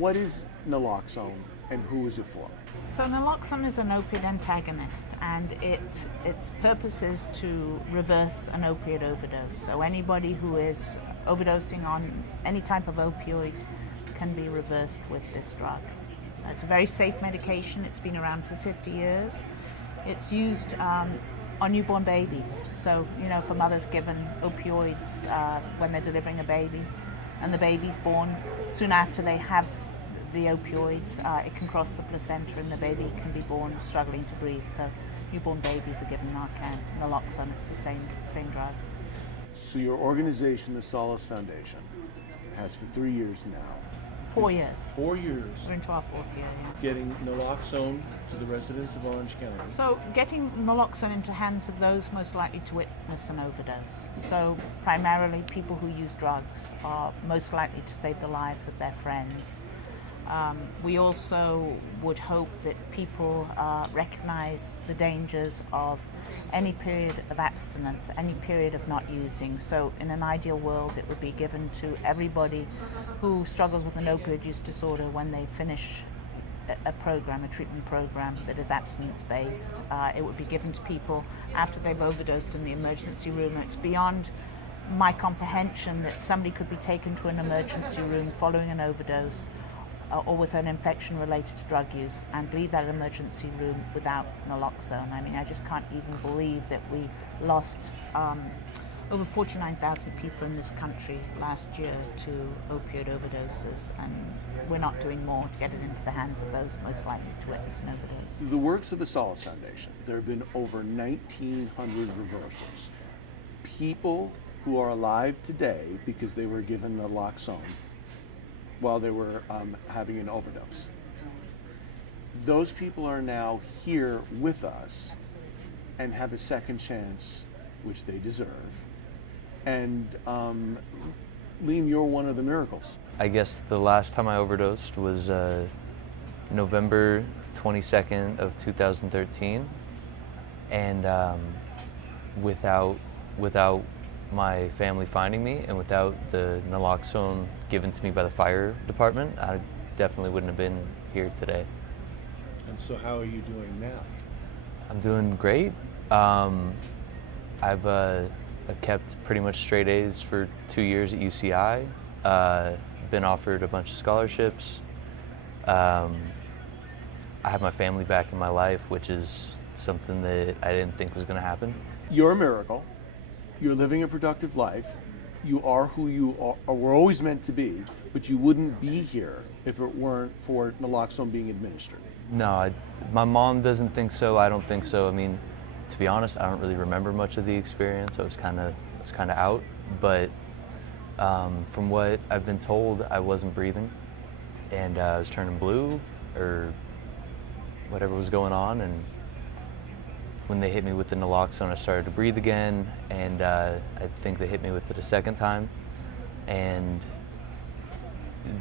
What is naloxone and who is it for? So naloxone is an opioid antagonist, and its purpose is to reverse an opioid overdose. So anybody who is overdosing on any type of opioid can be reversed with this drug. It's a very safe medication. It's been around for 50 years. It's used on newborn babies. So, for mothers given opioids when they're delivering a baby, and the baby's born soon after they have the opioids, it can cross the placenta and the baby can be born struggling to breathe. So newborn babies are given Narcan, naloxone. It's the same drug. So your organization, the Solace Foundation, has for 3 years now. 4 years. 4 years. We're into our 4th year, yeah. Getting naloxone to the residents of Orange County. So getting naloxone into hands of those most likely to witness an overdose. So primarily people who use drugs are most likely to save the lives of their friends. We also would hope that people recognize the dangers of any period of abstinence, any period of not using. So in an ideal world, it would be given to everybody who struggles with an opioid use disorder when they finish a treatment program that is abstinence-based. It would be given to people after they've overdosed in the emergency room. It's beyond my comprehension that somebody could be taken to an emergency room following an overdose or with an infection related to drug use and leave that emergency room without naloxone. I mean, I just can't even believe that we lost over 49,000 people in this country last year to opioid overdoses, and we're not doing more to get it into the hands of those most likely to witness an overdose. Through the works of the Solace Foundation, there have been over 1,900 reversals. People who are alive today because they were given naloxone while they were having an overdose. Those people are now here with us and have a second chance, which they deserve. And Liam, you're one of the miracles. I guess the last time I overdosed was November 22nd of 2013, and without my family finding me and without the naloxone given to me by the fire department, I definitely wouldn't have been here today. And so how are you doing now? I'm doing great. I've kept pretty much straight A's for 2 years at UCI. Been offered a bunch of scholarships. I have my family back in my life, which is something that I didn't think was going to happen. You're a miracle. You're living a productive life. You are who you are, were always meant to be, but you wouldn't be here if it weren't for naloxone being administered. No, my mom doesn't think so. I don't think so. I mean, to be honest, I don't really remember much of the experience. I was kind of out, but from what I've been told, I wasn't breathing, and I was turning blue or whatever was going on, and when they hit me with the naloxone, I started to breathe again, and I think they hit me with it a second time, and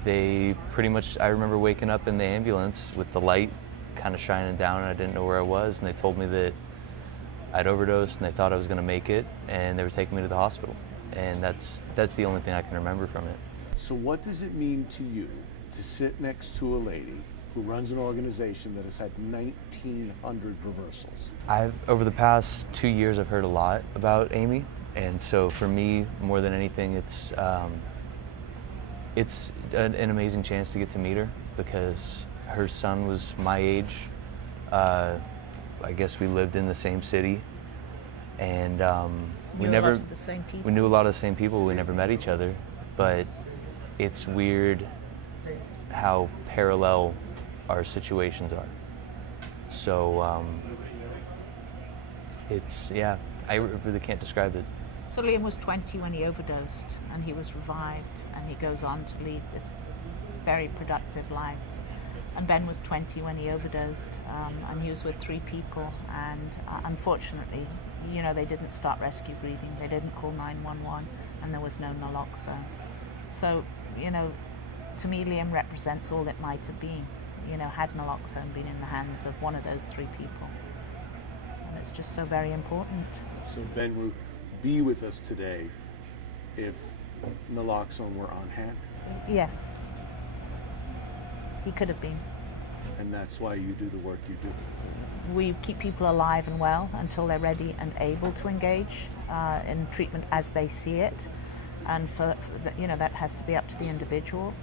they pretty much, I remember waking up in the ambulance with the light kind of shining down, and I didn't know where I was, and they told me that I'd overdosed, and they thought I was going to make it, and they were taking me to the hospital, and that's the only thing I can remember from it. So what does it mean to you to sit next to a lady who runs an organization that has had 1,900 reversals? Over the past 2 years, I've heard a lot about Aimee, and so for me, more than anything, it's an amazing chance to get to meet her, because her son was my age. I guess we lived in the same city, and we knew a lot of the same people. We never met each other, but it's weird how parallel our situations are. So I really can't describe it. So Liam was 20 when he overdosed, and he was revived, and he goes on to lead this very productive life. And Ben was 20 when he overdosed, and he was with 3 people, and unfortunately, they didn't start rescue breathing, they didn't call 911, and there was no naloxone. So, to me, Liam represents all it might have been, had naloxone been in the hands of one of those 3 people. And it's just so very important. So Ben would be with us today if naloxone were on hand? Yes. He could have been. And that's why you do the work you do. We keep people alive and well until they're ready and able to engage in treatment as they see it, and that has to be up to the individual.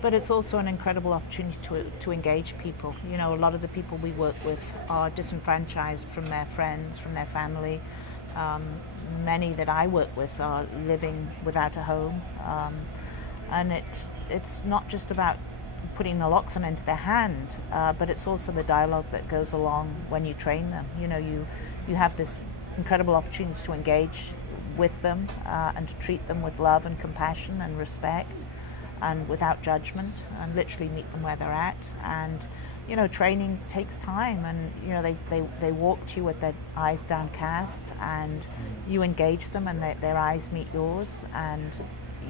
But it's also an incredible opportunity to engage people. A lot of the people we work with are disenfranchised from their friends, from their family. Many that I work with are living without a home, and it's not just about putting naloxone into their hand, but it's also the dialogue that goes along when you train them. You have this incredible opportunity to engage with them and to treat them with love and compassion and respect and without judgment, and literally meet them where they're at. And training takes time, and they walk to you with their eyes downcast, and you engage them and their eyes meet yours, and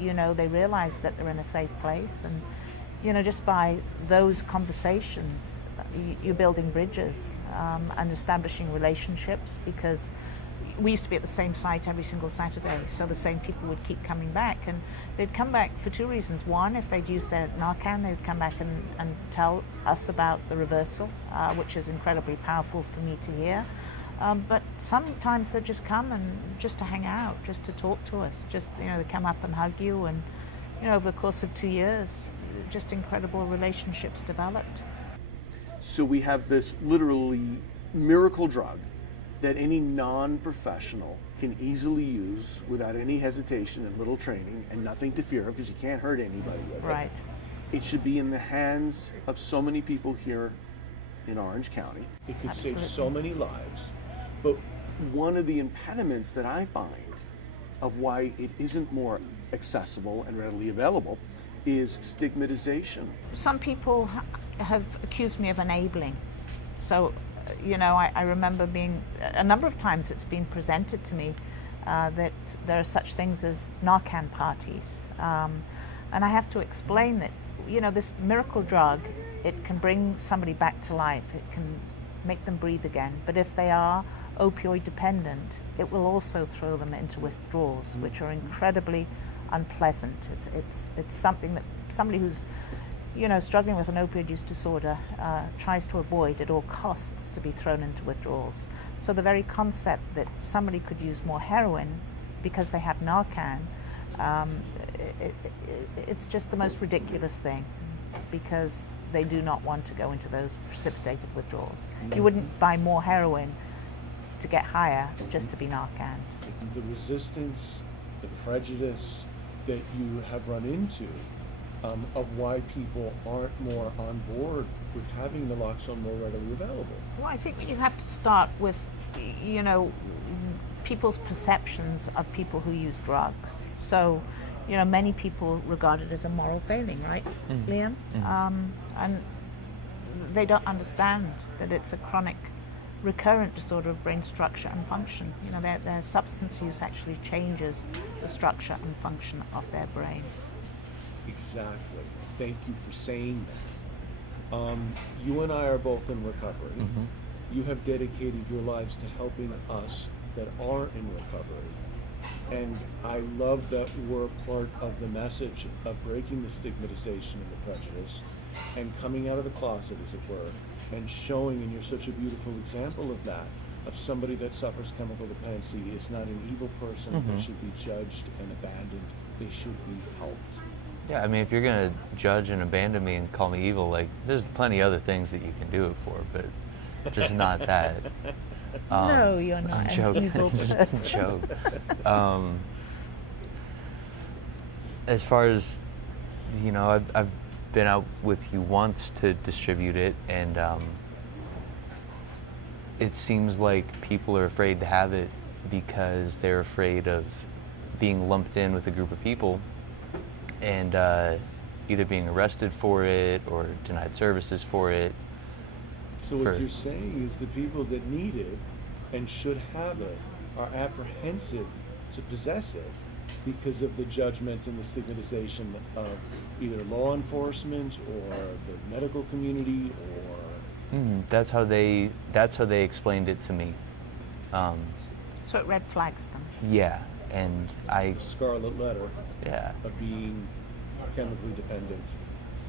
they realize that they're in a safe place. And just by those conversations, you're building bridges and establishing relationships, because we used to be at the same site every single Saturday, so the same people would keep coming back, and they'd come back for two reasons. One, if they'd used their Narcan, they'd come back and tell us about the reversal, which is incredibly powerful for me to hear. But sometimes they'd just come and just to hang out, just to talk to us, they come up and hug you, and over the course of 2 years, just incredible relationships developed. So we have this literally miracle drug that any non-professional can easily use without any hesitation and little training and nothing to fear of, because you can't hurt anybody with it. Right. It should be in the hands of so many people here in Orange County. It could Absolutely. save so many lives. But one of the impediments that I find of why it isn't more accessible and readily available is stigmatization. Some people have accused me of enabling. So, I remember a number of times it's been presented to me that there are such things as Narcan parties. And I have to explain that, this miracle drug, it can bring somebody back to life. It can make them breathe again. But if they are opioid dependent, it will also throw them into withdrawals, which are incredibly unpleasant. It's something that somebody who's struggling with an opioid use disorder tries to avoid at all costs, to be thrown into withdrawals. So the very concept that somebody could use more heroin because they have Narcan, it's just the most ridiculous thing, because they do not want to go into those precipitated withdrawals. You wouldn't buy more heroin to get higher just to be Narcan. The resistance, the prejudice that you have run into of why people aren't more on board with having naloxone more readily available. Well, I think you have to start with, people's perceptions of people who use drugs. So, many people regard it as a moral failing, right, Liam? And they don't understand that it's a chronic, recurrent disorder of brain structure and function. Their substance use actually changes the structure and function of their brain. Exactly. Thank you for saying that. You and I are both in recovery. You have dedicated your lives to helping us that are in recovery. And I love that we're part of the message of breaking the stigmatization and the prejudice and coming out of the closet, as it were, and showing, and you're such a beautiful example of that, of somebody that suffers chemical dependency is not an evil person that should be judged and abandoned. They should be helped. Yeah, I mean, if you're gonna judge and abandon me and call me evil, there's plenty other things that you can do it for, but just not that. No, you're not I'm an joking. evil person. Joke. As far as, I've been out with you once to distribute it, and it seems like people are afraid to have it because they're afraid of being lumped in with a group of people and either being arrested for it or denied services for it. So what you're saying is the people that need it and should have it are apprehensive to possess it because of the judgment and the stigmatization of either law enforcement or the medical community or... That's how they explained it to me. So it red flags them. Yeah, and Scarlet letter yeah. of being chemically dependent.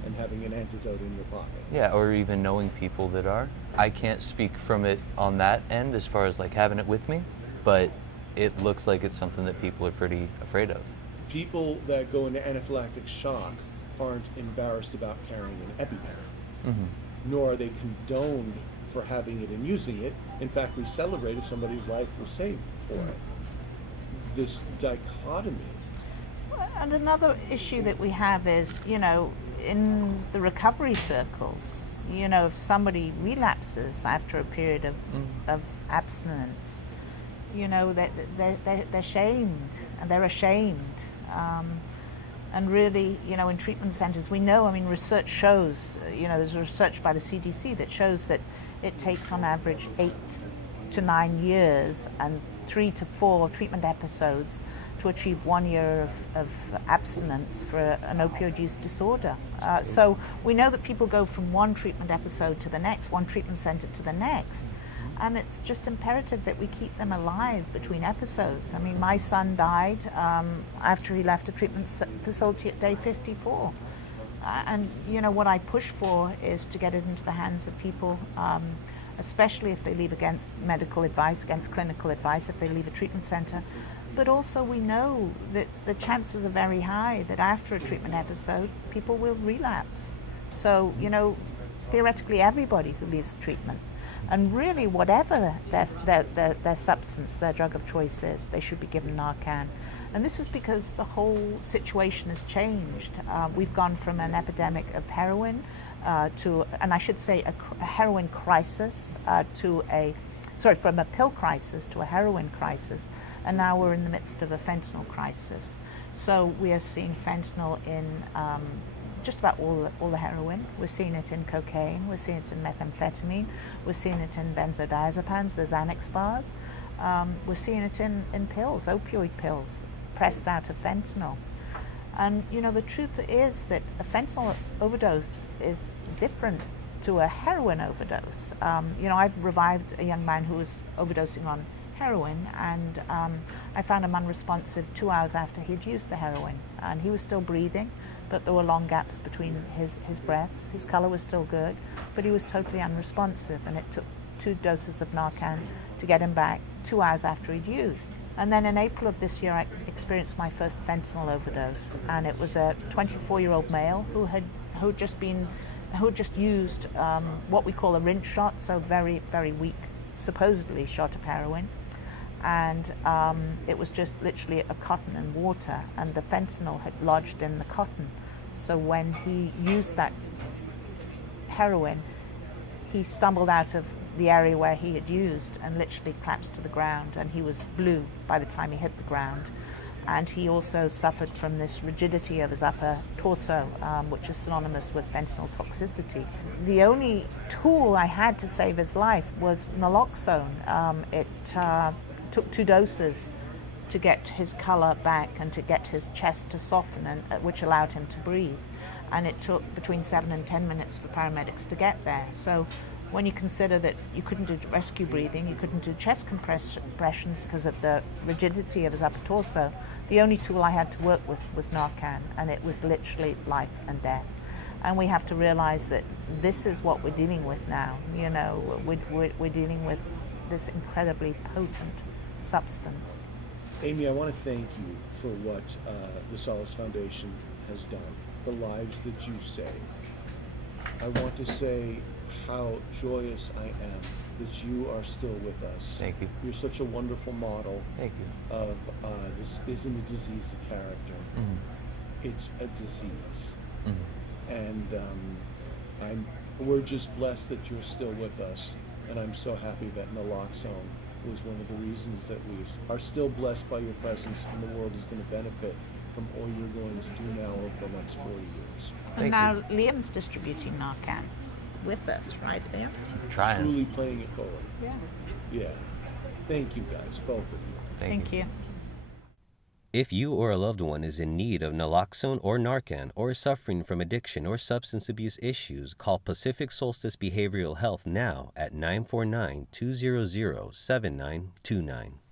and having an antidote in your pocket. Yeah, or even knowing people that are. I can't speak from it on that end as far as like having it with me, but it looks like it's something that people are pretty afraid of. People that go into anaphylactic shock aren't embarrassed about carrying an EpiPen, nor are they condoned for having it and using it. In fact, we celebrate if somebody's life was saved for it. This dichotomy. And another issue that we have is, in the recovery circles, if somebody relapses after a period of abstinence, they're shamed and they're ashamed. And really, in treatment centers, we know, research shows, there's research by the CDC that shows that it takes on average 8 to 9 years and 3 to 4 treatment episodes to achieve 1 year of abstinence for an opioid use disorder. So we know that people go from one treatment episode to the next, one treatment center to the next. And it's just imperative that we keep them alive between episodes. My son died after he left a treatment facility at day 54. And what I push for is to get it into the hands of people, especially if they leave against medical advice, against clinical advice, if they leave a treatment center. But also we know that the chances are very high that after a treatment episode, people will relapse. So, theoretically everybody who leaves treatment, and really whatever their substance, their drug of choice is, they should be given Narcan. And this is because the whole situation has changed. We've gone from an epidemic of heroin to, and I should say a heroin crisis, from a pill crisis to a heroin crisis. And now we're in the midst of a fentanyl crisis. So we are seeing fentanyl in just about all the heroin. We're seeing it in cocaine, we're seeing it in methamphetamine, we're seeing it in benzodiazepines, the Xanax bars. We're seeing it in pills, opioid pills, pressed out of fentanyl. And the truth is that a fentanyl overdose is different to a heroin overdose. I've revived a young man who was overdosing on heroin, and I found him unresponsive 2 hours after he'd used the heroin, and he was still breathing, but there were long gaps between his breaths. His color was still good, but he was totally unresponsive, and it took 2 doses of Narcan to get him back 2 hours after he'd used. And then in April of this year, I experienced my first fentanyl overdose, and it was a 24-year-old male who had just used what we call a rinse shot, so very, very weak, supposedly shot of heroin. And it was just literally a cotton and water, and the fentanyl had lodged in the cotton. So when he used that heroin, he stumbled out of the area where he had used and literally collapsed to the ground, and he was blue by the time he hit the ground. And he also suffered from this rigidity of his upper torso, which is synonymous with fentanyl toxicity. The only tool I had to save his life was naloxone. It took 2 doses to get his color back and to get his chest to soften, which allowed him to breathe. And it took between 7 and 10 minutes for paramedics to get there. So when you consider that you couldn't do rescue breathing, you couldn't do chest compressions because of the rigidity of his upper torso, the only tool I had to work with was Narcan, and it was literally life and death. And we have to realize that this is what we're dealing with now. We're dealing with this incredibly potent substance. Aimee, I want to thank you for what the Solace Foundation has done, the lives that you saved. I want to say how joyous I am that you are still with us. Thank you. You're such a wonderful model. Thank you. Of this isn't a disease of character. It's a disease. And we're just blessed that you're still with us. And I'm so happy that Naloxone was one of the reasons that we are still blessed by your presence, and the world is going to benefit from all you're going to do now over the next 40 years. And now Liam's distributing Narcan with us, right, Liam? Trying. Truly playing it forward. Yeah. Yeah. Thank you guys, both of you. Thank you. If you or a loved one is in need of naloxone or Narcan or is suffering from addiction or substance abuse issues, call Pacific Solstice Behavioral Health now at 949-200-7929.